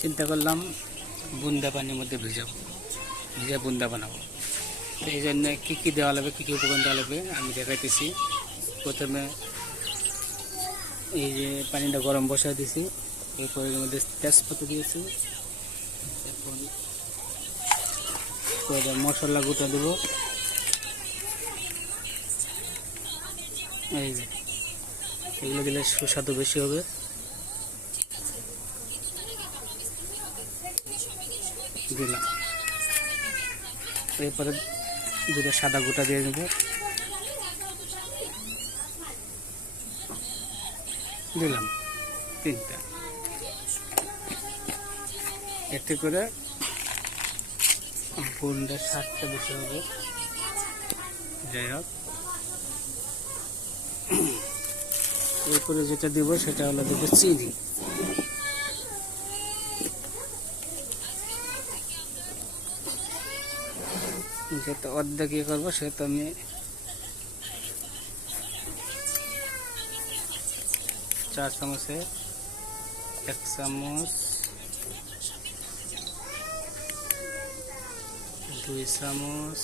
চিন্তা করলাম বুন্দা পানির মধ্যে ভিজাবো, ভিজে বুন্দা বানাবো। তো এই জন্য কী কী দেওয়া লাগবে, কী কী উপকরণ দেওয়া লাগবে আমি দেখাইতেছি। প্রথমে এই যে পানিটা গরম বসাই দিয়েছি, এরপর এর মধ্যে তেজপাতা দিয়েছি। এখন মশলা গুঁটা দেবো। এই যে এগুলো দিলে সুস্বাদু বেশি হবে। দিলাম, এরপরে দুটো সাদা গুঁটা দিয়ে দেবো। দিলাম তিনটা, এতে করে বুন্দার স্বাদটা বেশি হবে। যাই হোক, এরপরে যেটা দিব সেটা হলো দেবো চিনি। যেটা অর্ধেক ইয়ে করবো সেটা আমি 4 চামচে 1 চামচ, 2 চামচ,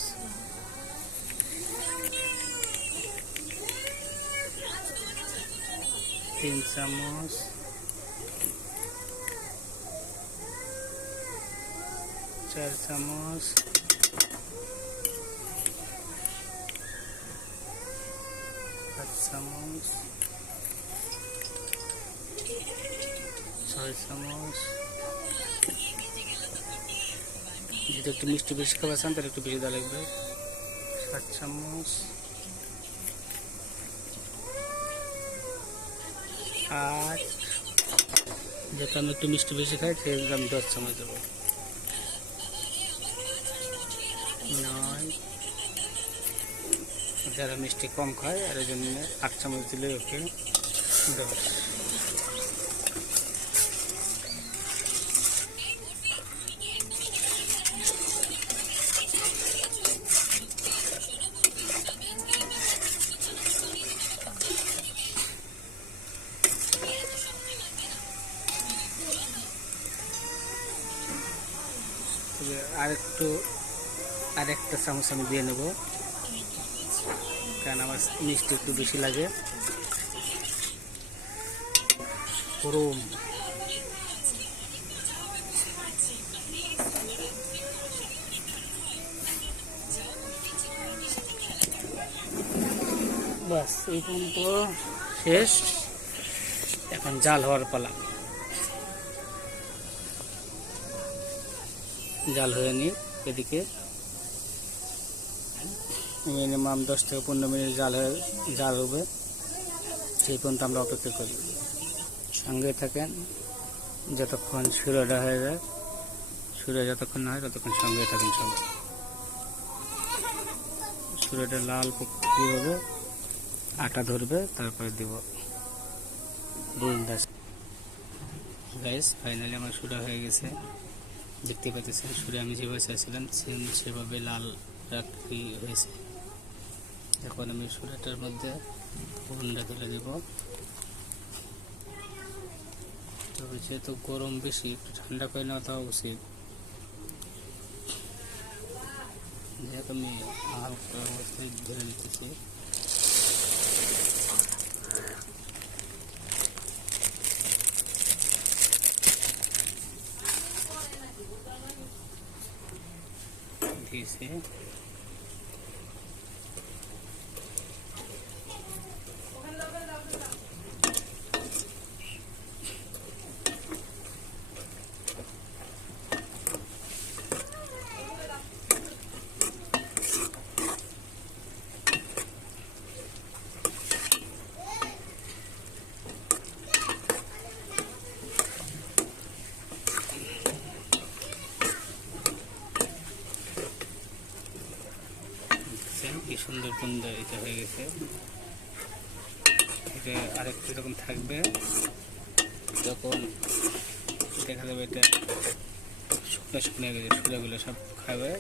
3 চামচ, 4 চামচ, 5 চামচ, 6 চামচ। যদি একটু মিষ্টি বেশি খাবার চান তাহলে একটু বেশি দেওয়া লাগবে। 7 চামচ, আর যেহেতু আমি একটু মিষ্টি বেশি খাই সেহেতু আমি 10 চামচ দেবো। 9, যারা মিষ্টি কম খায় আর এই জন্য 8 চামচ দিলে ওকে 10। আরেকটা চামচ আমি দিয়ে নেব, কারণ আমার মিষ্টি একটু বেশি লাগে। গরম বাস এই পর্যন্ত শেষ। এখন জাল হওয়ার পালা। জাল হয়ে নি, এদিকে মিনিমাম 10 থেকে 15 মিনিট জাল হবে, সেই পর্যন্ত আমরা অপেক্ষা করি। সঙ্গে থাকেন যতক্ষণ সুরাটা হয়ে যায়, সুরা যতক্ষণ না হয় ততক্ষণ সঙ্গে থাকেন। সঙ্গে সুরাটা লাল কী হবে, আটা ধরবে, তারপরে দিব বুন্দা। গাইস ফাইনালি আমার সুরা হয়ে গেছে, দেখতে পাচ্ছেন। সুরে আমি যেভাবে চাইছিলাম সেভাবে লাল রাখি হয়েছে। এখন আমি সুরাটার মধ্যে বুন্দা তুলে দেব। তবে যেহেতু গরম বেশি, একটু ঠান্ডা করে নেওয়া দেওয়া উচিত। যেহেতু আমি হালকা অবস্থায় ধরে নিতেছি। দিয়েছে কি সুন্দর বুন্দা এটা হয়ে গেছে। এটা আরেকটু যখন থাকবে তখন দেখা যাবে এটা শুকনো শুকনো হয়ে গেছে। সুরাগুলো সব খাবে,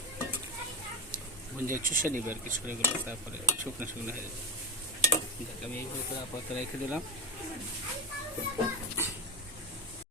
বুঞ্জে চুষে নিবে আর কি সুরাগুলো, তারপরে শুকনো শুকনো হয়ে যাবে। আমি এইভাবে আপাতত রেখে দিলাম।